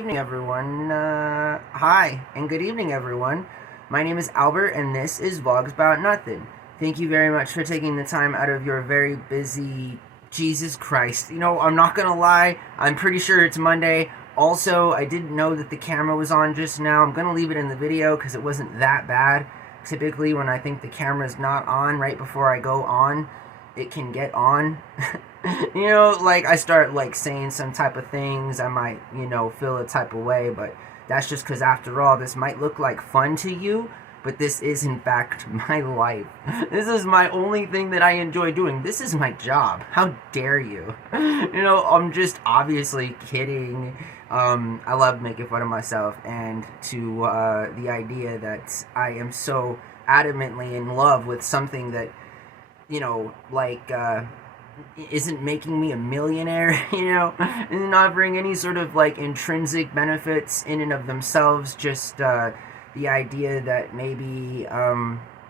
Evening, everyone. Hi, and good evening, everyone. My name is Albert, and this is Vlogs About Nothing. Thank you very much for taking the time out of your very busy. Jesus Christ. I'm not gonna lie, I'm pretty sure it's Monday. Also, I didn't know that the camera was on just now. I'm gonna leave it in the video because it wasn't that bad. Typically, when I think the camera's not on right before I go on, it can get on. Like I start like saying some type of things, I might, feel a type of way, but that's just because after all, this might look like fun to you, but this is in fact my life. This is my only thing that I enjoy doing. This is my job. How dare you? I'm just obviously kidding. I love making fun of myself, and to the idea that I am so adamantly in love with something that, like, isn't making me a millionaire, and not bring any sort of like intrinsic benefits in and of themselves. Just the idea that maybe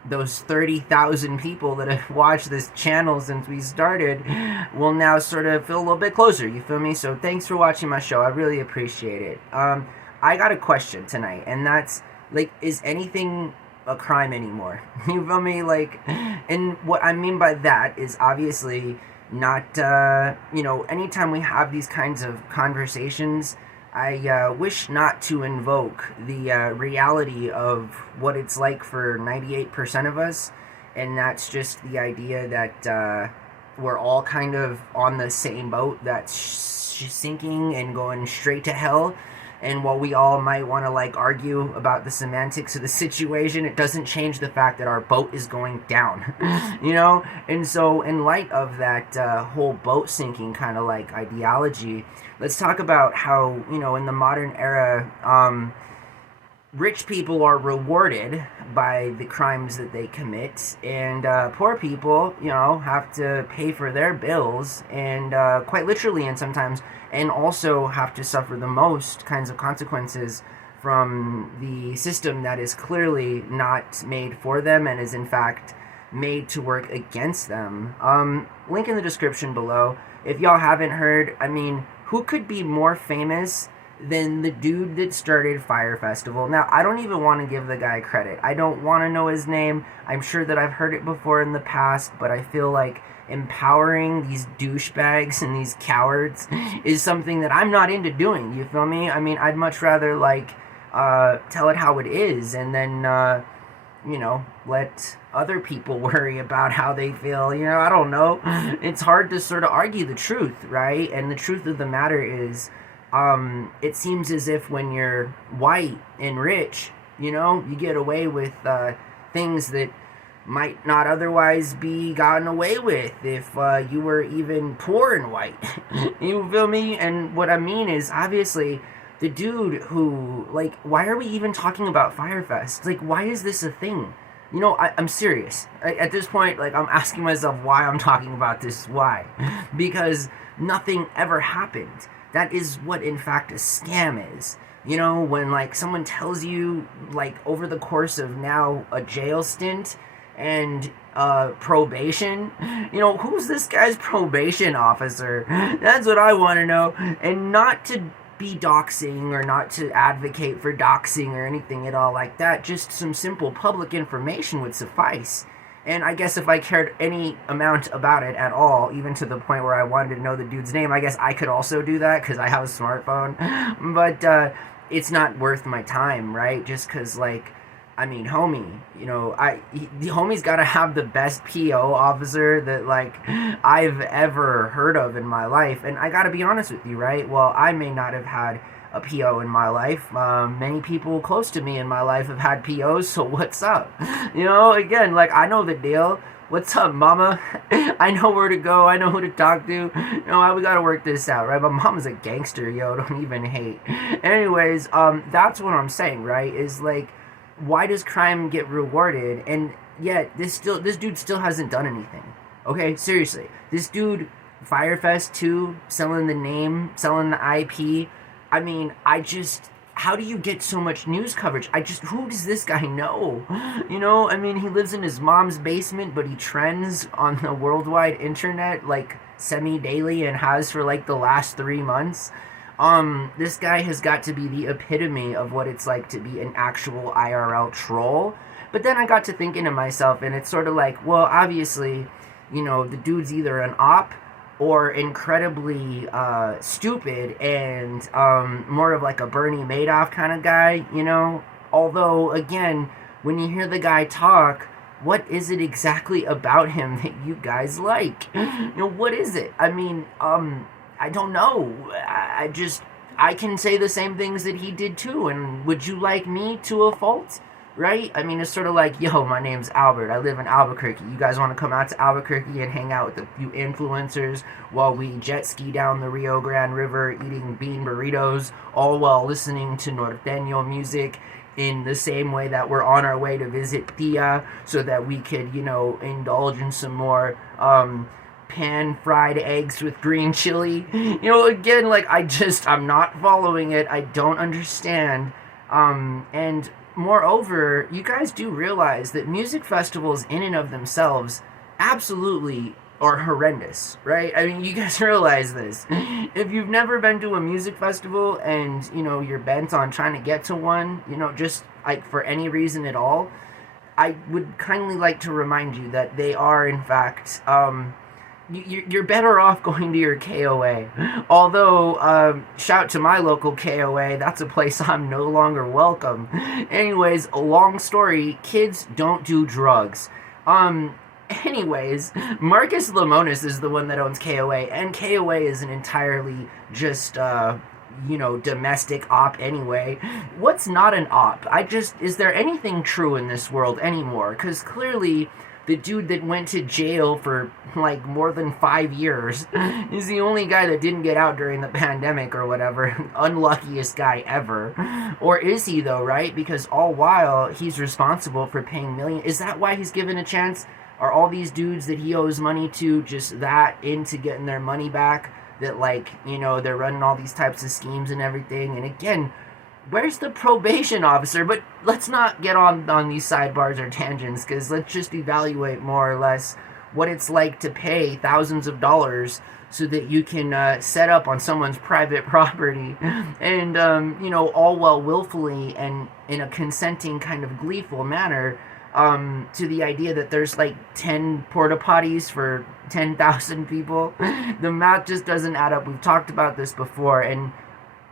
those 30,000 people that have watched this channel since we started will now sort of feel a little bit closer. You feel me? So thanks for watching my show. I really appreciate it. I got a question tonight, and that's like, is anything a crime anymore? You feel me? Like, and what I mean by that is obviously not, anytime we have these kinds of conversations, I wish not to invoke the reality of what it's like for 98% of us, and that's just the idea that we're all kind of on the same boat that's sinking and going straight to hell. And while we all might want to like argue about the semantics of the situation, it doesn't change the fact that our boat is going down. And so in light of that whole boat sinking kind of like ideology, let's talk about how, in the modern era, rich people are rewarded by the crimes that they commit, and poor people, have to pay for their bills, and quite literally, and sometimes, and also have to suffer the most kinds of consequences from the system that is clearly not made for them and is in fact made to work against them. Link in the description below. If y'all haven't heard, I mean, who could be more famous than the dude that started Fyre Festival? Now, I don't even want to give the guy credit. I don't want to know his name. I'm sure that I've heard it before in the past, but I feel like empowering these douchebags and these cowards is something that I'm not into doing. You feel me? I mean, I'd much rather, like, tell it how it is, and then, let other people worry about how they feel. I don't know. It's hard to sort of argue the truth, right? And the truth of the matter is, it seems as if when you're white and rich, you get away with things that might not otherwise be gotten away with if you were even poor and white. You feel me? And what I mean is, obviously, the dude who, like, why are we even talking about Fyre Fest? Like, why is this a thing? I'm serious. At this point, like, I'm asking myself why I'm talking about this. Why? Because nothing ever happened. That is what, in fact, a scam is. When, like, someone tells you, like, over the course of now a jail stint and probation, who's this guy's probation officer? That's what I want to know. And not to be doxing or not to advocate for doxing or anything at all like that. Just some simple public information would suffice. And I guess if I cared any amount about it at all, even to the point where I wanted to know the dude's name, I guess I could also do that because I have a smartphone. But it's not worth my time, right? Just because, like, I mean, homie, the homie's got to have the best PO officer that, like, I've ever heard of in my life. And I got to be honest with you, right? Well, I may not have had a PO in my life. Many people close to me in my life have had POs, so what's up? Again, like, I know the deal. What's up, mama? I know where to go. I know who to talk to. We gotta work this out, right? My mama's a gangster, yo. Don't even hate. Anyways, that's what I'm saying, right? Is like, why does crime get rewarded, and yet this dude still hasn't done anything? Okay, seriously, this dude, Fyre Fest 2, selling the name, selling the IP. I mean, how do you get so much news coverage? Who does this guy know? I mean, he lives in his mom's basement, but he trends on the worldwide internet, like, semi-daily, and has for, like, the last 3 months. This guy has got to be the epitome of what it's like to be an actual IRL troll. But then I got to thinking to myself, and it's sort of like, well, obviously, the dude's either an op or incredibly stupid and more of like a Bernie Madoff kind of guy. Although, again, when you hear the guy talk, what is it exactly about him that you guys like? What is it? I mean, I don't know. I can say the same things that he did too, and would you like me to a fault? Right? I mean, it's sort of like, yo, my name's Albert. I live in Albuquerque. You guys want to come out to Albuquerque and hang out with a few influencers while we jet ski down the Rio Grande River eating bean burritos, all while listening to norteño music in the same way that we're on our way to visit Tia so that we could, indulge in some more pan-fried eggs with green chili. Again, like, I'm not following it. I don't understand. And moreover, you guys do realize that music festivals in and of themselves absolutely are horrendous, right? I mean, you guys realize this. If you've never been to a music festival and, you're bent on trying to get to one, just like for any reason at all, I would kindly like to remind you that they are, in fact, you're better off going to your KOA. Although, shout to my local KOA, that's a place I'm no longer welcome. Anyways, a long story, kids don't do drugs. Anyways, Marcus Lemonis is the one that owns KOA, and KOA is an entirely just, domestic op anyway. What's not an op? Is there anything true in this world anymore? Because clearly, the dude that went to jail for, like, more than 5 years is the only guy that didn't get out during the pandemic or whatever. Unluckiest guy ever. Or is he, though, right? Because all while, he's responsible for paying millions. Is that why he's given a chance? Are all these dudes that he owes money to just that into getting their money back? That, like, they're running all these types of schemes and everything? And again, where's the probation officer? But let's not get on these sidebars or tangents, because let's just evaluate more or less what it's like to pay thousands of dollars so that you can set up on someone's private property and, all while willfully and in a consenting kind of gleeful manner to the idea that there's like 10 porta potties for 10,000 people. The math just doesn't add up. We've talked about this before, and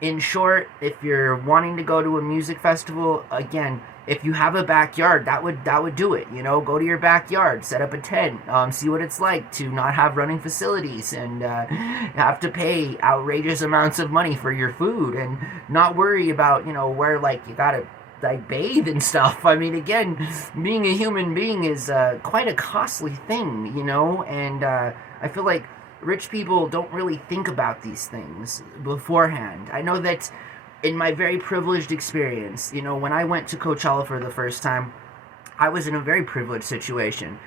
in short, if you're wanting to go to a music festival, again, if you have a backyard, that would do it. Go to your backyard, set up a tent, see what it's like to not have running facilities and have to pay outrageous amounts of money for your food and not worry about where like you gotta like bathe and stuff. I mean, again, being a human being is quite a costly thing, and I feel like rich people don't really think about these things beforehand. I know that in my very privileged experience, when I went to Coachella for the first time, I was in a very privileged situation.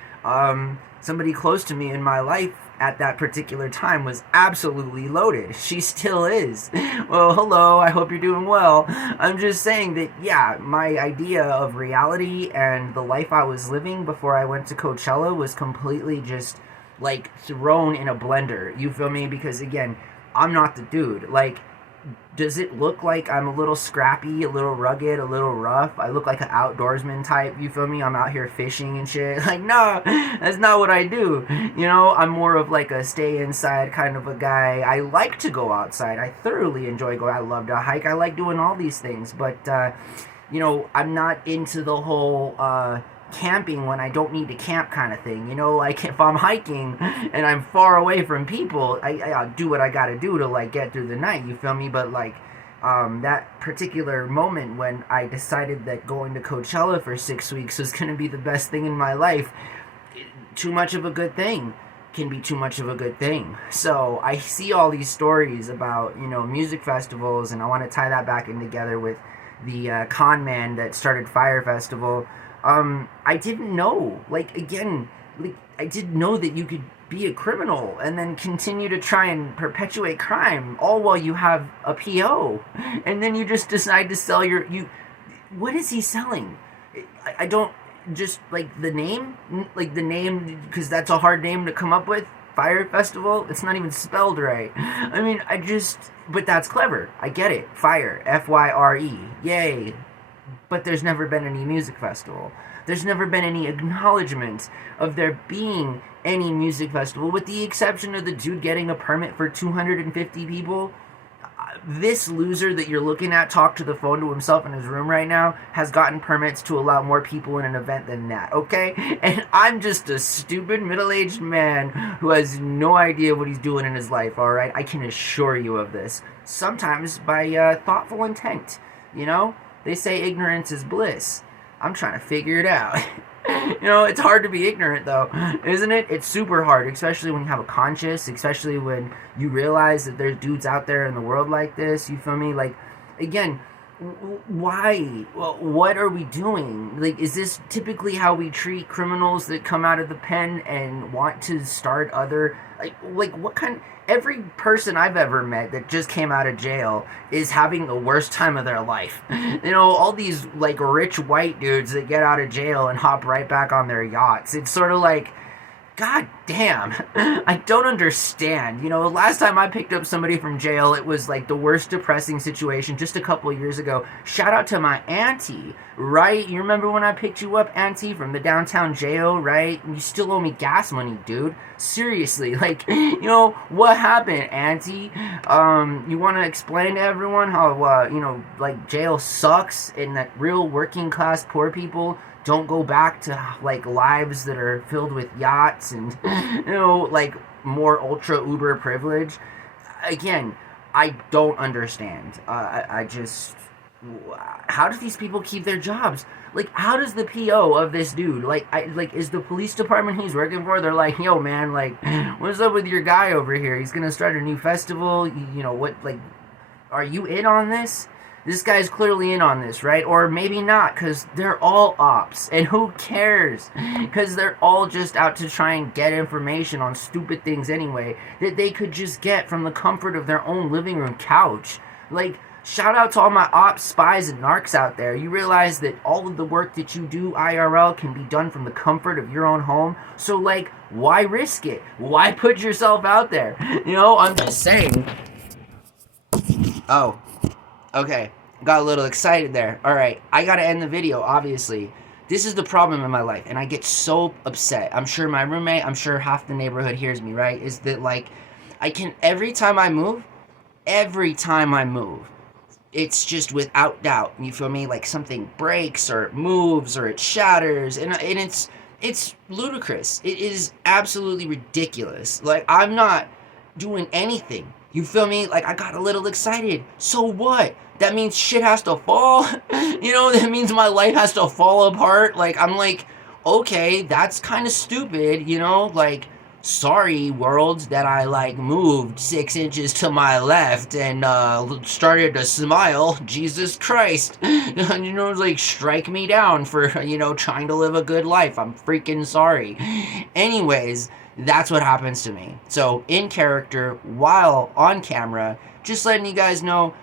Somebody close to me in my life at that particular time was absolutely loaded. She still is. Well, hello, I hope you're doing well. I'm just saying that, yeah, my idea of reality and the life I was living before I went to Coachella was completely just like thrown in a blender. You feel me? Because again, I'm not the dude. Like, does it look like I'm a little scrappy, a little rugged, a little rough? I look like an outdoorsman type, you feel me? I'm out here fishing and shit. Like, no, that's not what I do. I'm more of like a stay inside kind of a guy. I like to go outside. I thoroughly enjoy going. I love to hike. I like doing all these things. But, I'm not into the whole camping when I don't need to camp kind of thing. Like if I'm hiking and I'm far away from people, I'll do what I gotta do to like get through the night, you feel me? But like that particular moment when I decided that going to Coachella for 6 weeks was gonna be the best thing in my life, too much of a good thing can be too much of a good thing. So I see all these stories about music festivals, and I want to tie that back in together with the con man that started Fyre Festival. I didn't know, I didn't know that you could be a criminal and then continue to try and perpetuate crime, all while you have a PO, and then you just decide to sell what is he selling? I don't, just, the name, because that's a hard name to come up with, Fyre Festival, it's not even spelled right. I mean, but that's clever. I get it. Fire, Fyre, yay. But there's never been any music festival. There's never been any acknowledgement of there being any music festival, with the exception of the dude getting a permit for 250 people. This loser that you're looking at talk to the phone to himself in his room right now has gotten permits to allow more people in an event than that, okay? And I'm just a stupid middle-aged man who has no idea what he's doing in his life, alright? I can assure you of this. Sometimes by thoughtful intent, you know? They say ignorance is bliss. I'm trying to figure it out. You know, it's hard to be ignorant, though, isn't it? It's super hard, especially when you have a conscience, especially when you realize that there's dudes out there in the world like this, you feel me? Like, again, why? Well, what are we doing? Like, is this typically how we treat criminals that come out of the pen and want to start other... Like what kind... Every person I've ever met that just came out of jail is having the worst time of their life. You know, all these, like, rich white dudes that get out of jail and hop right back on their yachts. It's sort of like, God damn, I don't understand. You know, last time I picked up somebody from jail, it was like the worst depressing situation just a couple of years ago. Shout out to my auntie, right? You remember when I picked you up, auntie, from the downtown jail, right? You still owe me gas money, dude. Seriously, like, you know, what happened, auntie? You want to explain to everyone how, you know, like, jail sucks and that real working class poor people don't go back to, like, lives that are filled with yachts and, you know, like, more ultra uber privilege. Again, I don't understand. I just... How do these people keep their jobs? Like, how does the PO of this dude, like, is the police department he's working for, they're like, yo, man, like, what's up with your guy over here? He's gonna start a new festival, you know, what, like, are you in on this? This guy's clearly in on this, right? Or maybe not, because they're all ops, and who cares? Because they're all just out to try and get information on stupid things anyway, that they could just get from the comfort of their own living room couch. Like, shout out to all my ops, spies, and narcs out there. You realize that all of the work that you do IRL can be done from the comfort of your own home. So, like, why risk it? Why put yourself out there? You know, I'm just saying. Oh, okay. Got a little excited there. Alright, I gotta end the video, obviously. This is the problem in my life, and I get so upset. I'm sure my roommate, I'm sure half the neighborhood hears me, right? Is that, like, every time I move, it's just without doubt, you feel me? Like, something breaks or it moves or it shatters, and it's ludicrous. It is absolutely ridiculous. Like, I'm not doing anything, you feel me? Like, I got a little excited. So what? That means shit has to fall? You know, that means my life has to fall apart? Like, I'm like, okay, that's kind of stupid, you know? Like, sorry, world, that I, like, moved 6 inches to my left and, started to smile. Jesus Christ. You know, like, strike me down for, you know, trying to live a good life. I'm freaking sorry. Anyways, that's what happens to me. So, in character, while on camera, just letting you guys know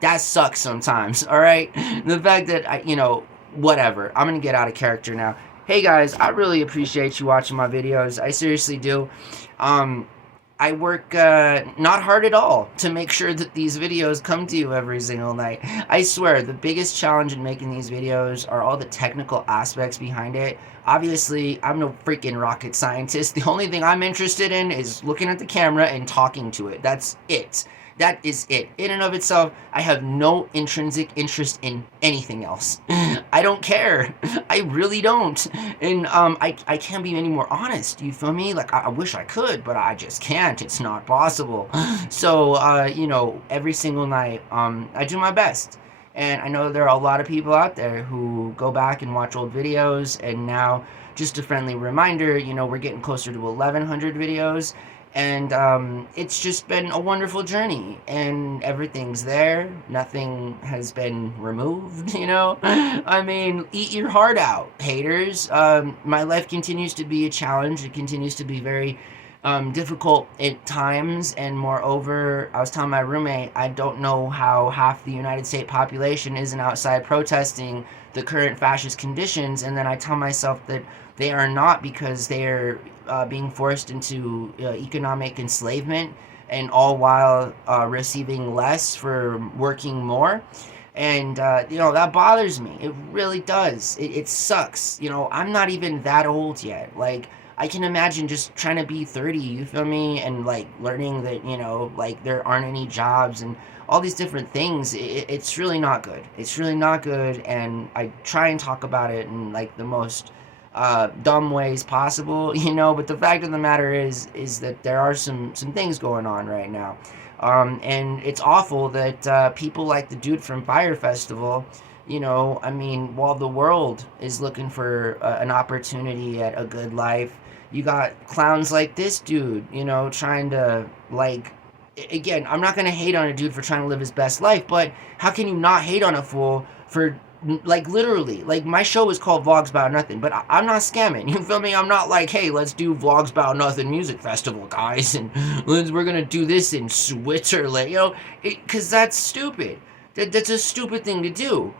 that sucks sometimes, alright? The fact that, you know, whatever. I'm gonna get out of character now. Hey guys, I really appreciate you watching my videos. I seriously do. I work not hard at all to make sure that these videos come to you every single night. I swear, the biggest challenge in making these videos are all the technical aspects behind it. Obviously, I'm no freaking rocket scientist. The only thing I'm interested in is looking at the camera and talking to it. That's it. That is it. In and of itself, I have no intrinsic interest in anything else. I don't care. I really don't. And I can't be any more honest, you feel me? Like, I wish I could, but I just can't. It's not possible. So, you know, every single night, I do my best. And I know there are a lot of people out there who go back and watch old videos, and now, just a friendly reminder, you know, we're getting closer to 1,100 videos. And it's just been a wonderful journey, and everything's there. Nothing has been removed, you know? I mean, eat your heart out, haters. My life continues to be a challenge. It continues to be very difficult at times. And moreover, I was telling my roommate, I don't know how half the United States population isn't outside protesting the current fascist conditions. And then I tell myself that they are not, because they're being forced into economic enslavement, and all while receiving less for working more. And that bothers me. It really does. It sucks. I'm not even that old yet. Like, I can imagine just trying to be 30, you feel me, and like learning that like there aren't any jobs and all these different things. It's really not good. It's really not good. And I try and talk about it in like the most dumb ways possible, but the fact of the matter is that there are some things going on right now. And it's awful that people like the dude from Fyre Festival, I mean, while the world is looking for an opportunity at a good life, you got clowns like this dude, trying to, like, again, I'm not going to hate on a dude for trying to live his best life, but how can you not hate on a fool for, like, literally, like, my show is called Vlogs About Nothing, but I'm not scamming, you feel me? I'm not like, hey, let's do Vlogs About Nothing music festival, guys, and we're gonna do this in Switzerland, because that's stupid. That's a stupid thing to do.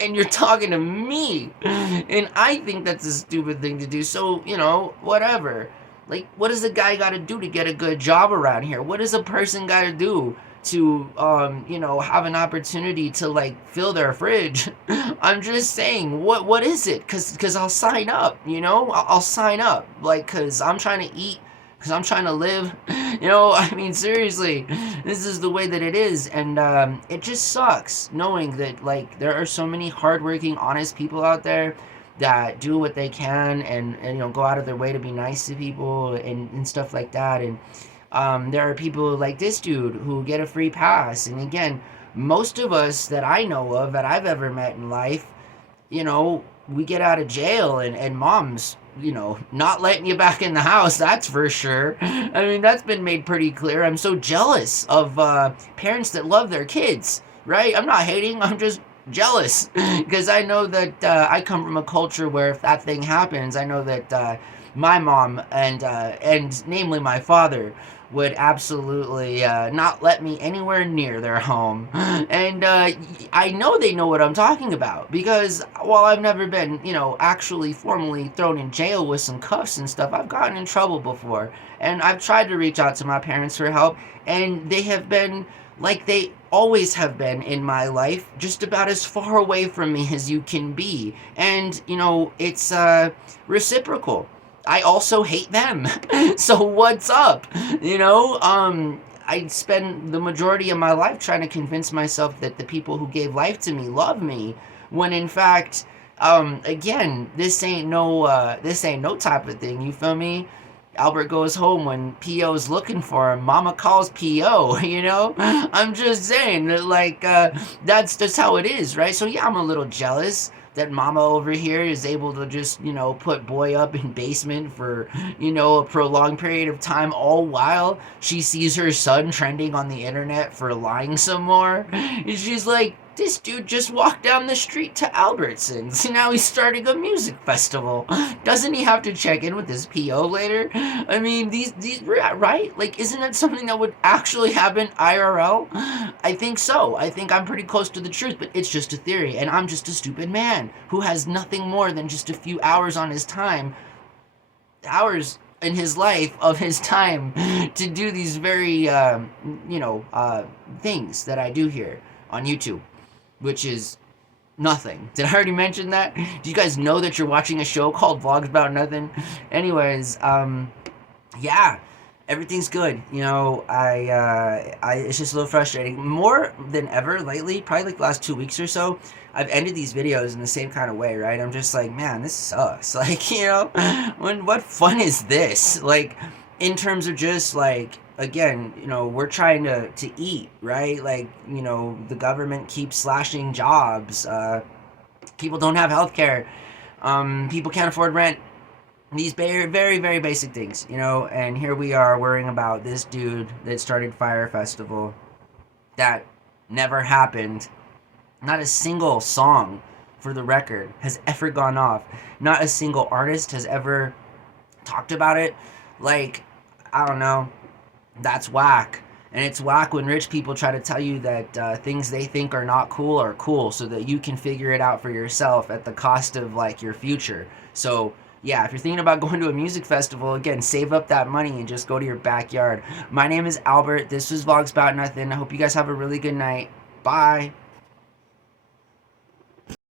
And you're talking to me, and I think that's a stupid thing to do. So whatever. Like, what does a guy got to do to get a good job around here? What does a person got to do to have an opportunity to like fill their fridge? I'm just saying, what is it? Cause I'll sign up. I'll sign up, like, cause I'm trying to eat, because I'm trying to live. I mean, seriously, this is the way that it is. And it just sucks knowing that, like, there are so many hardworking, honest people out there that do what they can, and go out of their way to be nice to people and stuff like that. And there are people like this dude who get a free pass. And again, most of us that I know of, that I've ever met in life, we get out of jail, and mom's not letting you back in the house, that's for sure. I mean, that's been made pretty clear. I'm so jealous of parents that love their kids, right? I'm not hating, I'm just jealous, because I know that I come from a culture where if that thing happens, I know that my mom and namely my father would absolutely not let me anywhere near their home. And I know they know what I'm talking about, because while I've never been, actually formally thrown in jail with some cuffs and stuff, I've gotten in trouble before. And I've tried to reach out to my parents for help, and they have been, like they always have been in my life, just about as far away from me as you can be. And, it's reciprocal. I also hate them. So what's up? I spend the majority of my life trying to convince myself that the people who gave life to me love me, when in fact, again, this ain't no type of thing, you feel me? Albert goes home when P.O.'s looking for him. Mama calls P.O., I'm just saying, that, like, that's just how it is, right? So yeah, I'm a little jealous that mama over here is able to just, put boy up in basement for, a prolonged period of time, all while she sees her son trending on the internet for lying some more. And she's like, this dude just walked down the street to Albertsons. Now he's starting a music festival. Doesn't he have to check in with his PO later? I mean, these right? Like, isn't that something that would actually happen IRL? I think so. I think I'm pretty close to the truth, but it's just a theory, and I'm just a stupid man who has nothing more than just a few hours on his time, hours in his life of his time, to do these very, things that I do here on YouTube, which is nothing. Did I already mention that? Do you guys know that you're watching a show called Vlogs About Nothing? Anyways, yeah, everything's good. It's just a little frustrating. More than ever lately, probably like the last 2 weeks or so, I've ended these videos in the same kind of way, right? I'm just like, man, this sucks. Like, what fun is this? Like, in terms of just like, again, we're trying to eat, right? Like, the government keeps slashing jobs. People don't have health care. People can't afford rent. These very, very, very basic things, and here we are worrying about this dude that started Fyre Festival. That never happened. Not a single song, for the record, has ever gone off. Not a single artist has ever talked about it. Like, I don't know, that's whack. And it's whack when rich people try to tell you that things they think are not cool are cool so that you can figure it out for yourself at the cost of like your future. So, yeah, if you're thinking about going to a music festival, again, save up that money and just go to your backyard. My name is Albert. This was Vlogs About Nothing. I hope you guys have a really good night. Bye.